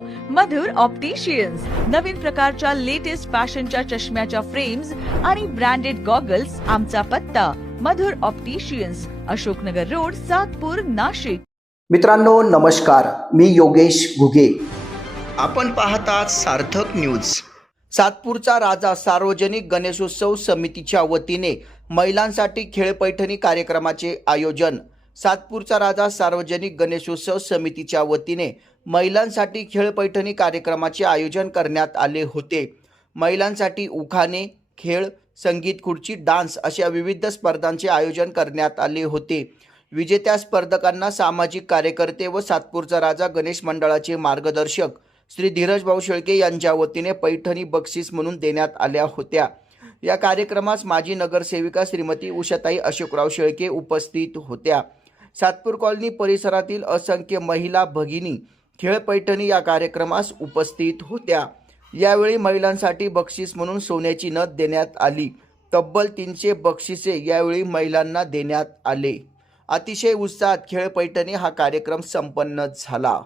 मधुर opticians नवीन प्रकारच्या latest फॅशनच्या चष्म्याच्या फ्रेम्स आणि ब्रँडेड गॉगल्स आमचा पत्ता. Madhur opticians Ashoknagar road Satpur Nashik. मित्रांनो नमस्कार. मी योगेश घुगे. आपण पाहतात सार्थक न्यूज सातपूरचा राजा सार्वजनिक गणेशोत्सव समितीच्या वतीने महिलांसाठी खेळ पैठणी कार्यक्रमाचे आयोजन. सातपूरचा राजा सार्वजनिक गणेशोत्सव समितीच्या वतीने महिलांसाठी खेळ पैठणी कार्यक्रमाचे आयोजन करण्यात आले होते. महिलांसाठी उखाणे खेळ संगीत खुर्ची डान्स अशा विविध स्पर्धांचे आयोजन करण्यात आले होते. विजेत्या स्पर्धकांना सामाजिक कार्यकर्ते व सातपूरचा राजा गणेश मंडळाचे मार्गदर्शक श्री धीरज भाऊ शेळके यांच्या वतीने पैठणी बक्षीस म्हणून देण्यात आल्या होत्या. या कार्यक्रमास माजी नगरसेविका श्रीमती उषाताई अशोकराव शेळके उपस्थित होत्या. सातपूर कॉलनी परिसरातील असंख्य महिला भगिनी खेळ पैठणी या कार्यक्रमास उपस्थित होत्या. यावेळी महिलांसाठी बक्षीस म्हणून सोन्याची नथ देण्यात आली. तब्बल तीनशे बक्षिसे यावेळी महिलांना देण्यात आले. अतिशय उत्साहात खेळ पैठणी हा कार्यक्रम संपन्न झाला.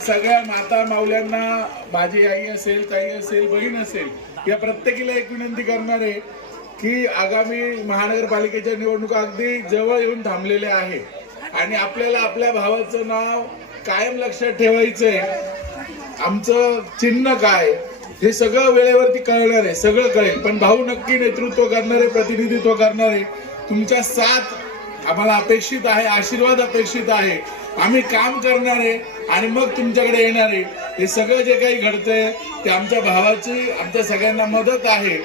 सगळ्या माता माऊल्यांना माझी आई असेल ताई असेल बहीण असेल या प्रत्येकीला एक विनंती करणार आहे की आगामी महानगरपालिकेच्या निवडणुका अगदी जवळ येऊन थांबलेल्या आहे आणि आपल्याला आपल्या भावाचं नाव कायम लक्षात ठेवायचंय. आमचं चिन्ह काय? हे सगळं वेळेवरती कळणार आहे. सगळं कळेल. पण भाऊ नक्की नेतृत्व करणारे प्रतिनिधित्व करणारे तुमच्या साथ आम्हाला अपेक्षित आहे आशीर्वाद अपेक्षित आहे. आम्ही काम करणारे आणि मग तुमच्याकडे येणार आहे. हे सगळं जे काही घडतंय ते आमच्या भावाची आमच्या सगळ्यांना मदत आहे.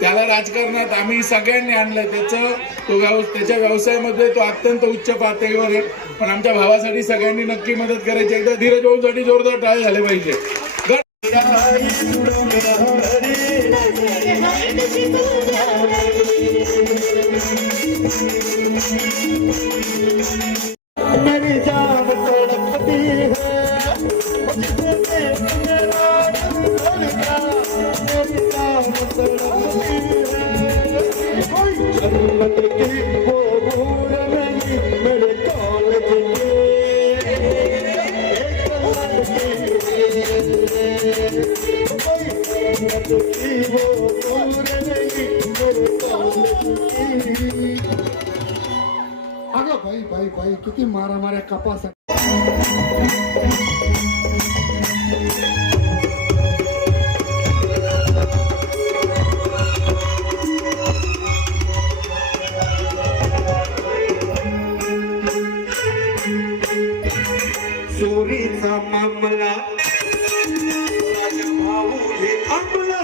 त्याला राजकारणात आम्ही सगळ्यांनी आणलं. त्याचं तो व्यव त्याच्या व्यवसायामध्ये तो अत्यंत उच्च पातळीवर आहे. पण आमच्या भावासाठी सगळ्यांनी नक्की मदत करायची. एकदा धीरज भाऊसाठी जोरदार टाळे झाले पाहिजे. गण- बाई बाई बाई किती कपासा भाऊ हे आपला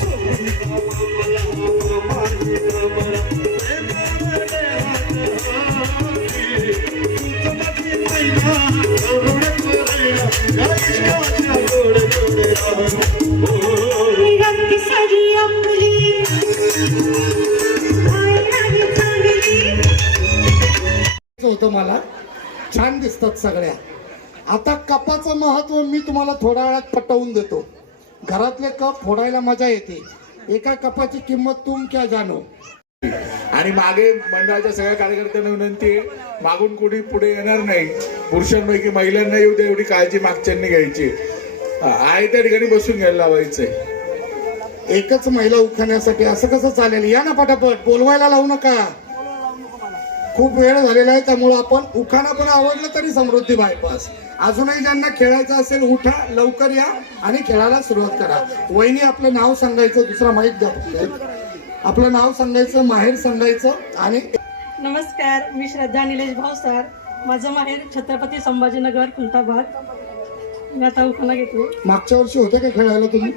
चोरीचा मामला। छान दिसतात सगळ्या. आता कपाचं महत्त्व मी तुम्हाला थोड्या वेळात पटवून देतो. घरातले कप फोडायला मजा येते. एका कपाची किंमत तुम क्या जाणो आणि मागे मंडळाच्या सगळ्या कार्यकर्त्यांना विनंती आहे मागून कोणी पुढे येणार नाही. पुरुषांपैकी महिलांना येऊ दे एवढी काळजी मागच्यांनी घ्यायची. आहे त्या ठिकाणी बसून घ्यायला लावायचंय. एकच महिला उखाण्यासाठी असं कसं चालेल? या ना पटापट बोलवायला लावू नका. खूप वेळ झालेला आहे त्यामुळं आपण उखाणा पण आवडलं तरी समृद्धी बायपास अजूनही ज्यांना खेळायचं असेल उठा लवकर या आणि खेळायला सुरुवात करा. वहिनी आपलं नाव सांगायचं दुसरा माहीत द्या आपलं नाव सांगायचं माहेर सांगायचं आणि नमस्कार मी श्रद्धा निलेश भावसार माझं माहेर छत्रपती संभाजीनगर खुलताबाद. मी आता उखाणा घेते मागच्या वर्षी होते का खेळायला तुम्ही?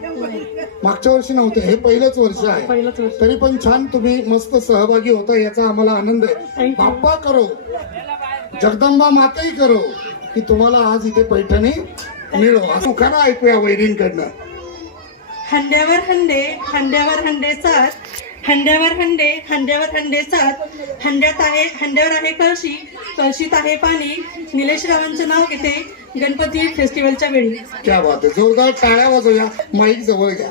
मागच्या वर्षी. नव्हते हे पहिलंच वर्ष आहे. पहिलंच वर्ष. तरी पण छान तुम्ही मस्त सहभागी होता याचा आम्हाला आनंद आहे. Thank you. बाप्पा करो. जगदंबा माताही करो की तुम्हाला आज इथे पैठणी मिळो. असं उखाणा ऐकूया वैरींकडनं. हंड्यावर हंडे हंड्यावर हंडे सात हंड्यावर हंडे हंड्यावर हंडे सात हंड्यात आहे हंड्यावर आहे कळशी कळशीत आहे पाणी. निलेश रावांचं नाव घेते गणपती फेस्टिवलच्या वेळी. क्या बात आहे. जोरदार टाळ्या वाजवूया माईक जवळ घ्या.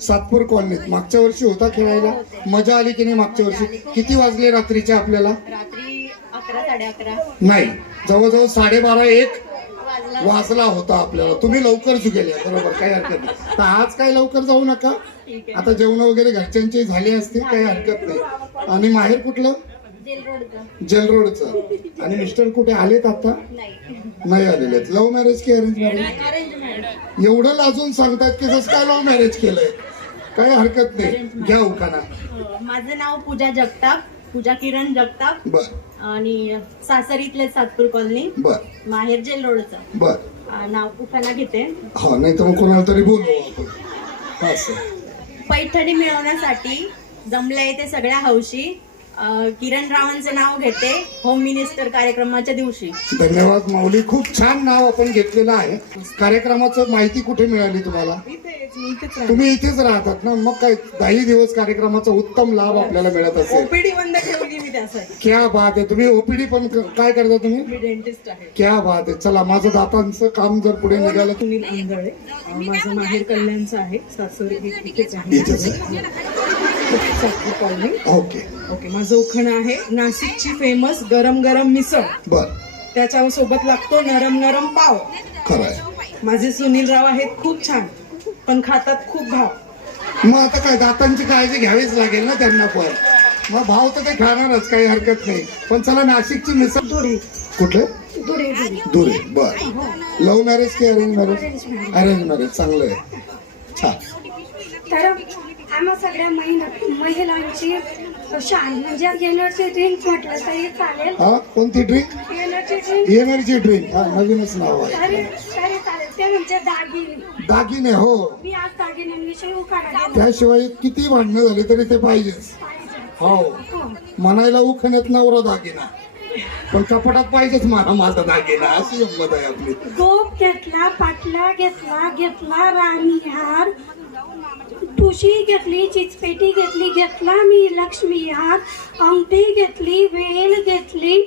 सातपूर कॉलनीत. मागच्या वर्षी होता खेळायला. मजा आली की नाही मागच्या वर्षी? किती वाजले रात्रीचे आपल्याला? रात्री अकरा साडे अकरा. नाही. जवळजवळ साडेबारा एक वाचला होता आपल्याला. तुम्ही लवकर गेल्या बरोबर काही हरकत नाही. तर आज काय लवकर जाऊ नका. आता जेवण वगैरे घरच्यांचे झाले असतील काही हरकत नाही. आणि माहेर कुठलं? जेल रोडचं. आणि मिस्टर कुठे आलेत आता? नाही. आलेले लव्ह मॅरेज की अरेंज मॅरेज एवढं लाजून सांगतात की जसं काय लव्ह मॅरेज केलंय. काही हरकत नाही. घ्या उखाना माझं नाव पूजा जगताप. पूजा किरण जगताप बर. आणि सासरीतले सातपूर कॉलनी. बर. माहेर जेल रोडचं. बर. अं, नाव उखाना घेते. हा नाही तर मग कोणाला तरी बोलवू आपण. असं पैठणी मिळवण्यासाठी जमले ते सगळ्या हौशी. किरण रावांचं नाव घेते. होम मिनिस्टर कार्यक्रमाच्या दिवशी. धन्यवाद माऊली. खूप छान नाव आपण घेतलेलं आहे. कार्यक्रमाचं माहिती कुठे मिळाली तुम्हाला? तुम्ही इथेच राहतात ना? मग काय दहाही दिवस कार्यक्रमाचा उत्तम लाभ आपल्याला मिळत असेल. ओपीडी बंद ठेवली मी त्यासाठी. क्या बात आहे. तुम्ही ओपीडी पण क- काय करता तुम्ही? मी डेंटिस्ट आहे. क्या बात आहे. चला माझं दातांचं काम जर पुढे निघालं सुनील आंधळे. अं, माझं माहेर कल्याणचं आहे. सासर हे इथेच आहे. इथेच कॉलनी ओके ओके माझं उखाणं आहे. नाशिकची फेमस गरम गरम मिसळ. बर. त्याच्या सोबत लागतो नरम नरम पाव. खरं आहे. माझे सुनील राव आहेत खूप छान. पण खातात खूप भाव. मग आता काय दातांची काळजी घ्यावीच लागेल ना त्यांना पण. मग भाव तर ते खाणारच काही हरकत नाही. पण चला नाशिकची मिसळ कुठले? दुरे बर. लव्ह मॅरेज की अरेंज मॅरेज अरेंज मॅरेज चांगलं आहे. छान. तर आम्हा सगळ्या महिला महिलांची शान म्हणजे एनर्जी ड्रिंक म्हटलं तरी चालेल. हा? कोणती drink energy drink energy drink हा नवीनच नाव आहे. तरी तरी चालेल. ते म्हणजे दागिने. दागिने हो. मी आज दागिन्यांविषयी उखाणा त्याशिवाय किती भांडणं झाली तरी ते पाहिजेच. हो. म्हणायला उखण्यात नवरा दागिना. पण कपाटात पाहिजेच मला माझा दागिना. अशी आहे आपली. गोप घेतला पाटला घेतला घेतला राणी हार. तुशी घेतली चिचपेटी घेतली घेतला मी लक्ष्मी हार. अंगठी घेतली वेल घेतली.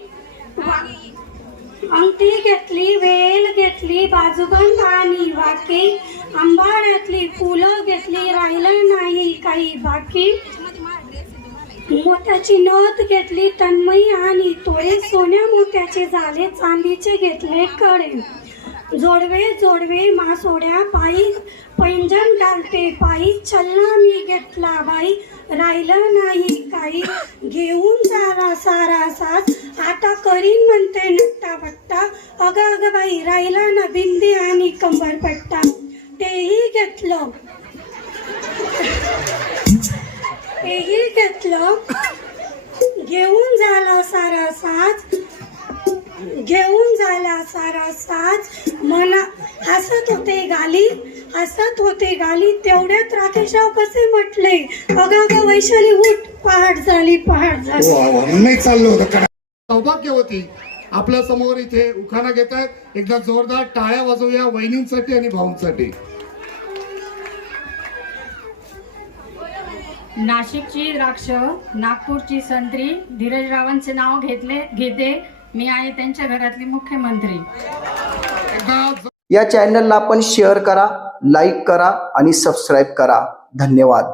अंगठी घेतली वेल घेतली बाजूबंद आणि वाकी. आंबाड्यातली फुलं घेतली राहिलं नाही काही बाकी. मोत्याची नथ घेतली तन्मयी आणि तोळे सोन्या मोत्याचे झाले चांदीचे घेतले कडे जोडवे जोडवे मासोड्या पायी पैंजण घालते पायी चल्ला मी घेतला बाई. राहिलं नाही काही. घेऊन सारा सारा साथ आता करीन म्हणते नट्टा पट्टा अगं अगं बाई राहिला ना बिंदी आणि कंबरपट्टा. तेही घेतलं. तेही घेतलं. घेऊन झाला सारा साथ घेऊन झाला सारा साथ मना हसत होते गाली हसत होते गाली. तेवढ्यात राकेशराव कसे म्हटले अगं अगं वैशाली उठ पहाट झाली पहाट झाली. वा वा नाही चाललं होतं. करा सौभाग्यवती आपल्यासमोर इथे उखाणा घेत आहेत. एकदा जोरदार टाळ्या वाजवूया वहिनींसाठी आणि भाऊंसाठी. नाशिकची द्राक्ष नागपूरची संत्री धीरजरावांचे नाव घेतले घेते. मी आहे त्यांच्या घरातली मुख्यमंत्री. या चॅनलला आपण शेअर करा लाईक करा आणि सबस्क्राईब करा. धन्यवाद.